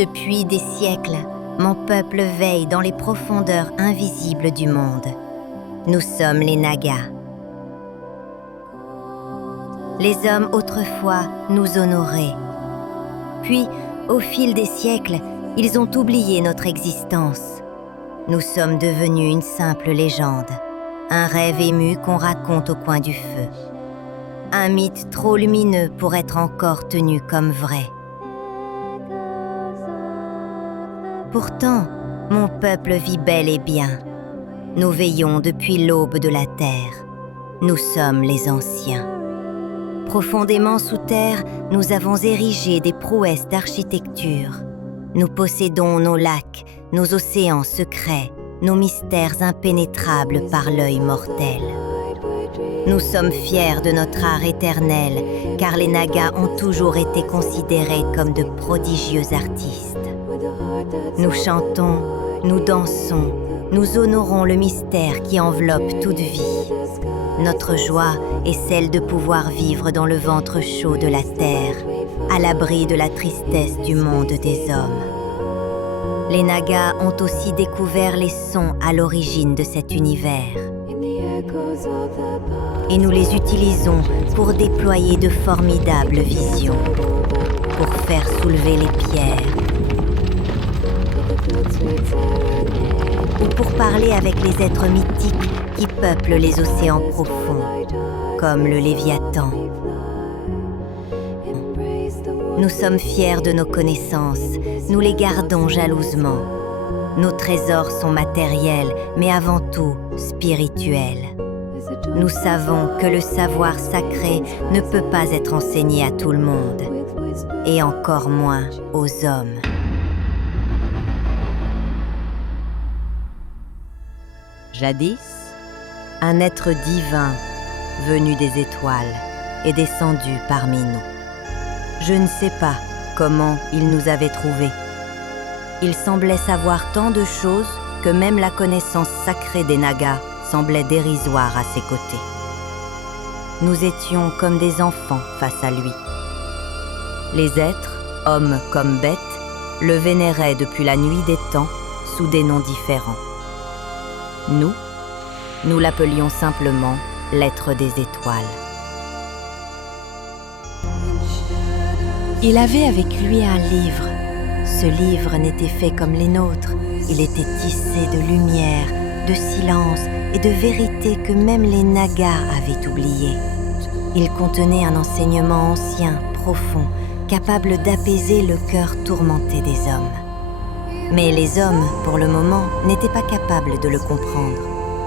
Depuis des siècles, mon peuple veille dans les profondeurs invisibles du monde. Nous sommes les Nagas. Les hommes autrefois nous honoraient. Puis, au fil des siècles, ils ont oublié notre existence. Nous sommes devenus une simple légende, un rêve ému qu'on raconte au coin du feu. Un mythe trop lumineux pour être encore tenu comme vrai. Pourtant, mon peuple vit bel et bien. Nous veillons depuis l'aube de la terre. Nous sommes les anciens. Profondément sous terre, nous avons érigé des prouesses d'architecture. Nous possédons nos lacs, nos océans secrets, nos mystères impénétrables par l'œil mortel. Nous sommes fiers de notre art éternel, car les Nagas ont toujours été considérés comme de prodigieux artistes. Nous chantons, nous dansons, nous honorons le mystère qui enveloppe toute vie. Notre joie est celle de pouvoir vivre dans le ventre chaud de la terre, à l'abri de la tristesse du monde des hommes. Les Nagas ont aussi découvert les sons à l'origine de cet univers. Et nous les utilisons pour déployer de formidables visions, pour faire soulever les pierres, ou pour parler avec les êtres mythiques qui peuplent les océans profonds, comme le Léviathan. Nous sommes fiers de nos connaissances, nous les gardons jalousement. Nos trésors sont matériels, mais avant tout spirituels. Nous savons que le savoir sacré ne peut pas être enseigné à tout le monde, et encore moins aux hommes. Jadis, un être divin, venu des étoiles, est descendu parmi nous. Je ne sais pas comment il nous avait trouvés. Il semblait savoir tant de choses que même la connaissance sacrée des Nagas semblait dérisoire à ses côtés. Nous étions comme des enfants face à lui. Les êtres, hommes comme bêtes, le vénéraient depuis la nuit des temps sous des noms différents. Nous l'appelions simplement l'être des étoiles. Il avait avec lui un livre. Ce livre n'était fait comme les nôtres. Il était tissé de lumière, de silence et de vérité que même les Nagas avaient oublié. Il contenait un enseignement ancien, profond, capable d'apaiser le cœur tourmenté des hommes. Mais les hommes, pour le moment, n'étaient pas capables de le comprendre.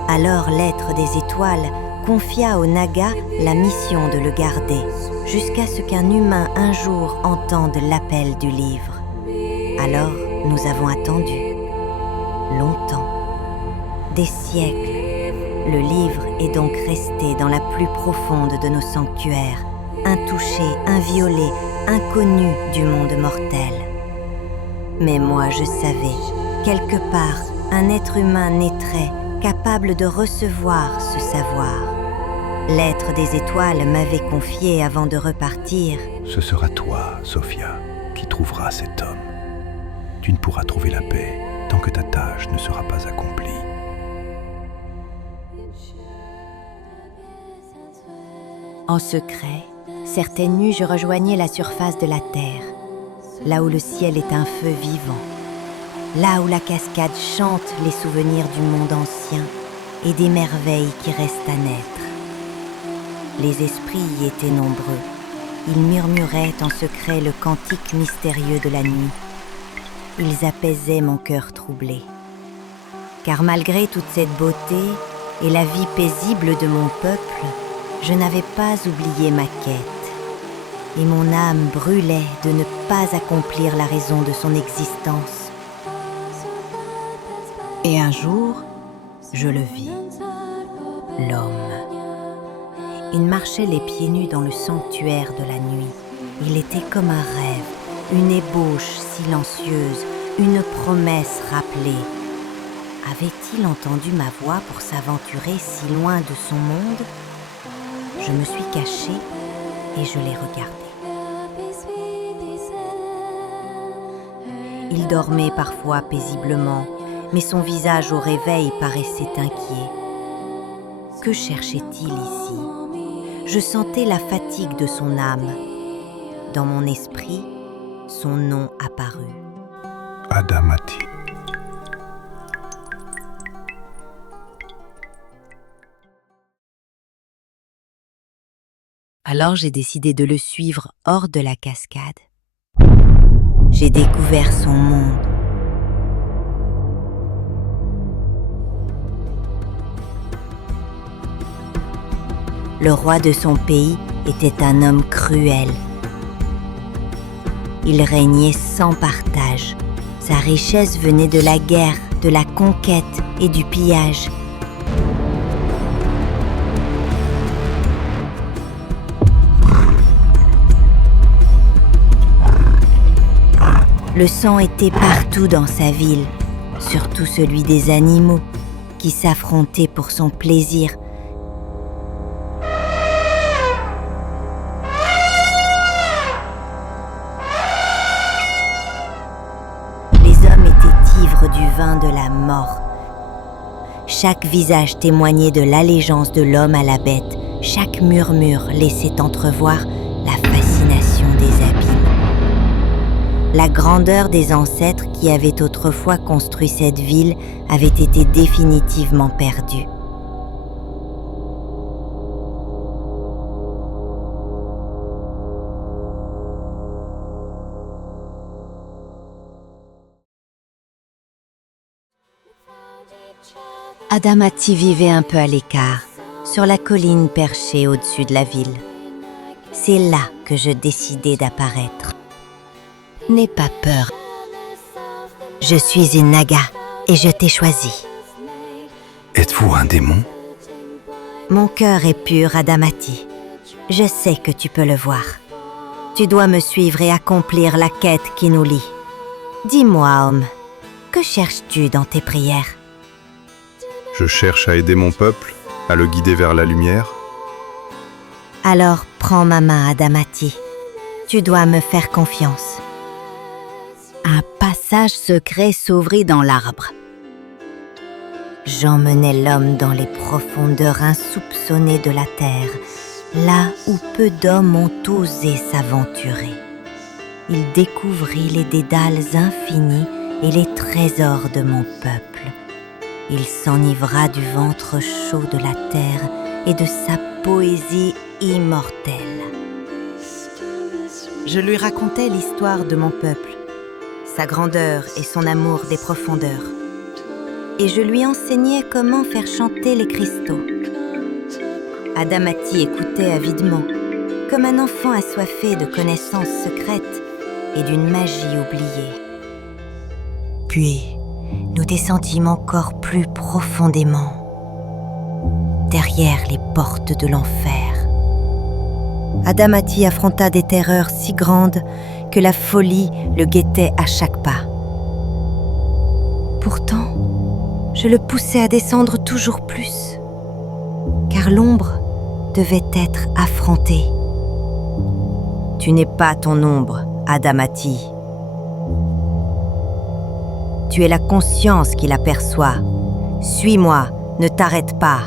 Alors l'être des étoiles confia aux Nagas la mission de le garder, jusqu'à ce qu'un humain un jour entende l'appel du livre. Alors nous avons attendu, longtemps, des siècles. Le livre est donc resté dans la plus profonde de nos sanctuaires, intouché, inviolé, inconnu du monde mortel. Mais moi je savais, quelque part, un être humain naîtrait capable de recevoir ce savoir. L'être des étoiles m'avait confié avant de repartir. Ce sera toi, Sophia, qui trouveras cet homme. Tu ne pourras trouver la paix tant que ta tâche ne sera pas accomplie. En secret, certaines nuits je rejoignais la surface de la terre, là où le ciel est un feu vivant, là où la cascade chante les souvenirs du monde ancien et des merveilles qui restent à naître. Les esprits y étaient nombreux. Ils murmuraient en secret le cantique mystérieux de la nuit. Ils apaisaient mon cœur troublé. Car malgré toute cette beauté et la vie paisible de mon peuple, je n'avais pas oublié ma quête. Et mon âme brûlait de ne pas accomplir la raison de son existence. Et un jour, je le vis, l'homme. Il marchait les pieds nus dans le sanctuaire de la nuit. Il était comme un rêve, une ébauche silencieuse, une promesse rappelée. Avait-il entendu ma voix pour s'aventurer si loin de son monde? Je me suis cachée et je l'ai regardé. Il dormait parfois paisiblement, mais son visage au réveil paraissait inquiet. Que cherchait-il ici? Je sentais la fatigue de son âme. Dans mon esprit, son nom apparut. Adamati. Alors j'ai décidé de le suivre hors de la cascade. J'ai découvert son monde. Le roi de son pays était un homme cruel. Il régnait sans partage. Sa richesse venait de la guerre, de la conquête et du pillage. Le sang était partout dans sa ville, surtout celui des animaux, qui s'affrontaient pour son plaisir. Les hommes étaient ivres du vin de la mort. Chaque visage témoignait de l'allégeance de l'homme à la bête. Chaque murmure laissait entrevoir la fascination des abîmes. La grandeur des ancêtres qui avaient autrefois construit cette ville avait été définitivement perdue. Adamati vivait un peu à l'écart, sur la colline perchée au-dessus de la ville. C'est là que je décidai d'apparaître. N'aie pas peur. Je suis une naga et je t'ai choisi. Êtes-vous un démon? Mon cœur est pur, Adamati. Je sais que tu peux le voir. Tu dois me suivre et accomplir la quête qui nous lie. Dis-moi, homme, que cherches-tu dans tes prières? Je cherche à aider mon peuple, à le guider vers la lumière. Alors prends ma main, Adamati. Tu dois me faire confiance. Un passage secret s'ouvrit dans l'arbre. J'emmenai l'homme dans les profondeurs insoupçonnées de la terre, là où peu d'hommes ont osé s'aventurer. Il découvrit les dédales infinis et les trésors de mon peuple. Il s'enivra du ventre chaud de la terre et de sa poésie immortelle. Je lui racontais l'histoire de mon peuple, sa grandeur et son amour des profondeurs. Et je lui enseignais comment faire chanter les cristaux. Adamati écoutait avidement, comme un enfant assoiffé de connaissances secrètes et d'une magie oubliée. Puis, nous descendîmes encore plus profondément, derrière les portes de l'enfer. Adamati affronta des terreurs si grandes que la folie le guettait à chaque pas. Pourtant, je le poussais à descendre toujours plus, car l'ombre devait être affrontée. Tu n'es pas ton ombre, Adamati. Tu es la conscience qui l'aperçoit. Suis-moi, ne t'arrête pas.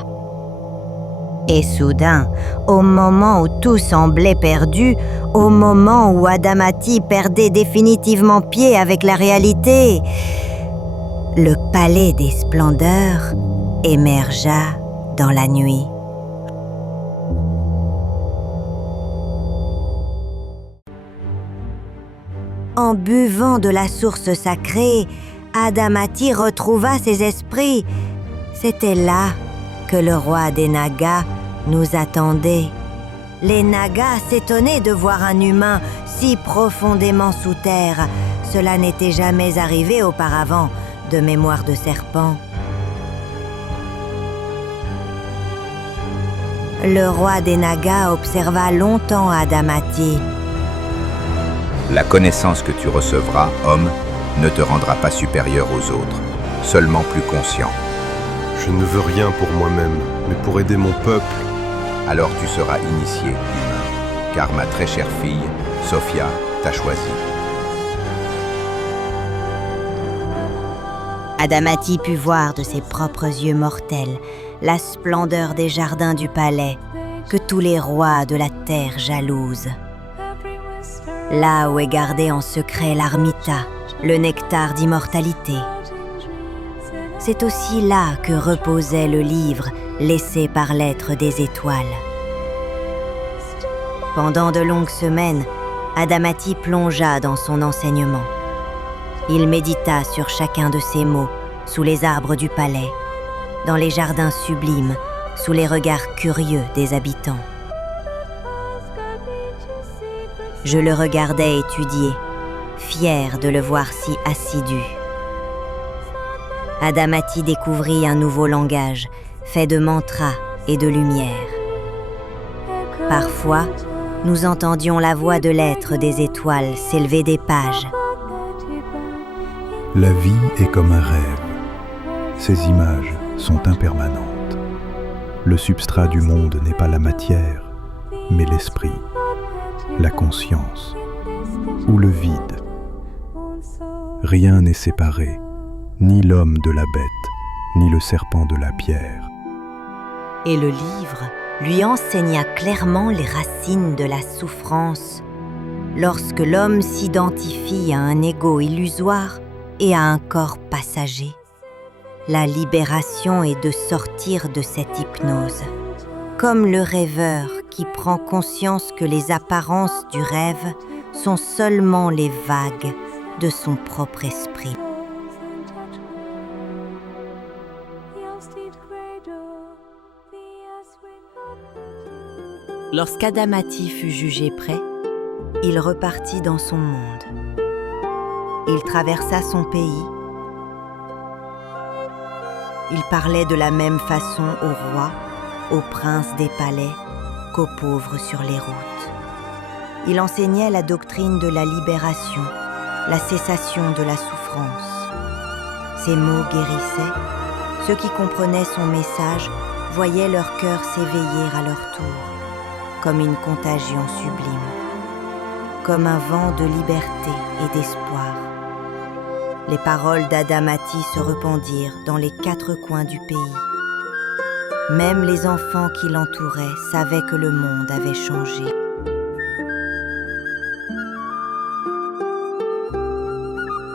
Et soudain, au moment où tout semblait perdu, au moment où Adamati perdait définitivement pied avec la réalité, le palais des splendeurs émergea dans la nuit. En buvant de la source sacrée, Adamati retrouva ses esprits. C'était là que le roi des Nagas nous attendait. Les Nagas s'étonnaient de voir un humain si profondément sous terre. Cela n'était jamais arrivé auparavant, de mémoire de serpent. Le roi des Nagas observa longtemps Adamati. La connaissance que tu recevras, homme, ne te rendra pas supérieur aux autres, seulement plus conscient. Je ne veux rien pour moi-même, mais pour aider mon peuple. Alors tu seras initié, humain, car ma très chère fille, Sophia, t'a choisi. Adamati put voir de ses propres yeux mortels la splendeur des jardins du palais que tous les rois de la terre jalousent. Là où est gardé en secret l'Armita, le nectar d'immortalité. C'est aussi là que reposait le livre laissé par l'être des étoiles. Pendant de longues semaines, Adamati plongea dans son enseignement. Il médita sur chacun de ces mots, sous les arbres du palais, dans les jardins sublimes, sous les regards curieux des habitants. Je le regardais étudier, fier de le voir si assidu. Adamati découvrit un nouveau langage, fait de mantras et de lumière. Parfois, nous entendions la voix de l'être des étoiles s'élever des pages. La vie est comme un rêve. Ces images sont impermanentes. Le substrat du monde n'est pas la matière, mais l'esprit, la conscience ou le vide. Rien n'est séparé, ni l'homme de la bête, ni le serpent de la pierre. Et le livre lui enseigna clairement les racines de la souffrance lorsque l'homme s'identifie à un ego illusoire et à un corps passager. La libération est de sortir de cette hypnose, comme le rêveur qui prend conscience que les apparences du rêve sont seulement les vagues de son propre esprit. Lorsqu'Adamati fut jugé prêt, il repartit dans son monde. Il traversa son pays. Il parlait de la même façon aux rois, aux princes des palais, qu'aux pauvres sur les routes. Il enseignait la doctrine de la libération, la cessation de la souffrance. Ses mots guérissaient. Ceux qui comprenaient son message voyaient leur cœur s'éveiller à leur tour, comme une contagion sublime, comme un vent de liberté et d'espoir. Les paroles d'Adamati se répandirent dans les 4 coins du pays. Même les enfants qui l'entouraient savaient que le monde avait changé.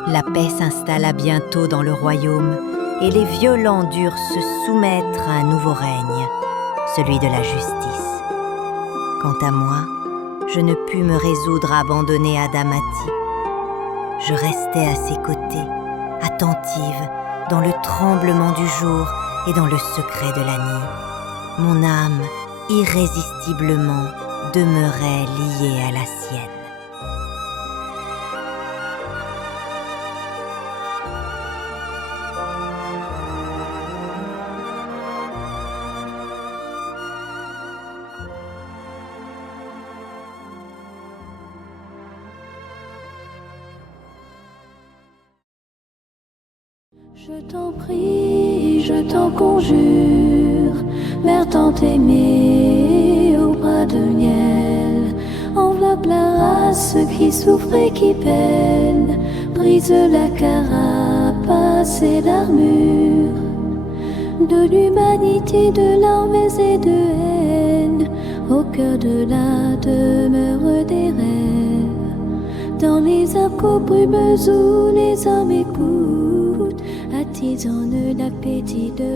La paix s'installa bientôt dans le royaume et les violents durent se soumettre à un nouveau règne, celui de la justice. Quant à moi, je ne pus me résoudre à abandonner Adamati. Je restais à ses côtés, attentive, dans le tremblement du jour et dans le secret de la nuit. Mon âme, irrésistiblement, demeurait liée à la sienne. Je t'en prie, je t'en conjure, mère tant aimée aux bras de miel, enveloppe la race qui souffre et qui peine, brise la carapace et l'armure de l'humanité, de larmes et de haine, au cœur de la demeure des rêves, dans les arbres brumeux où les hommes écoutent. Attisonne l'appétit de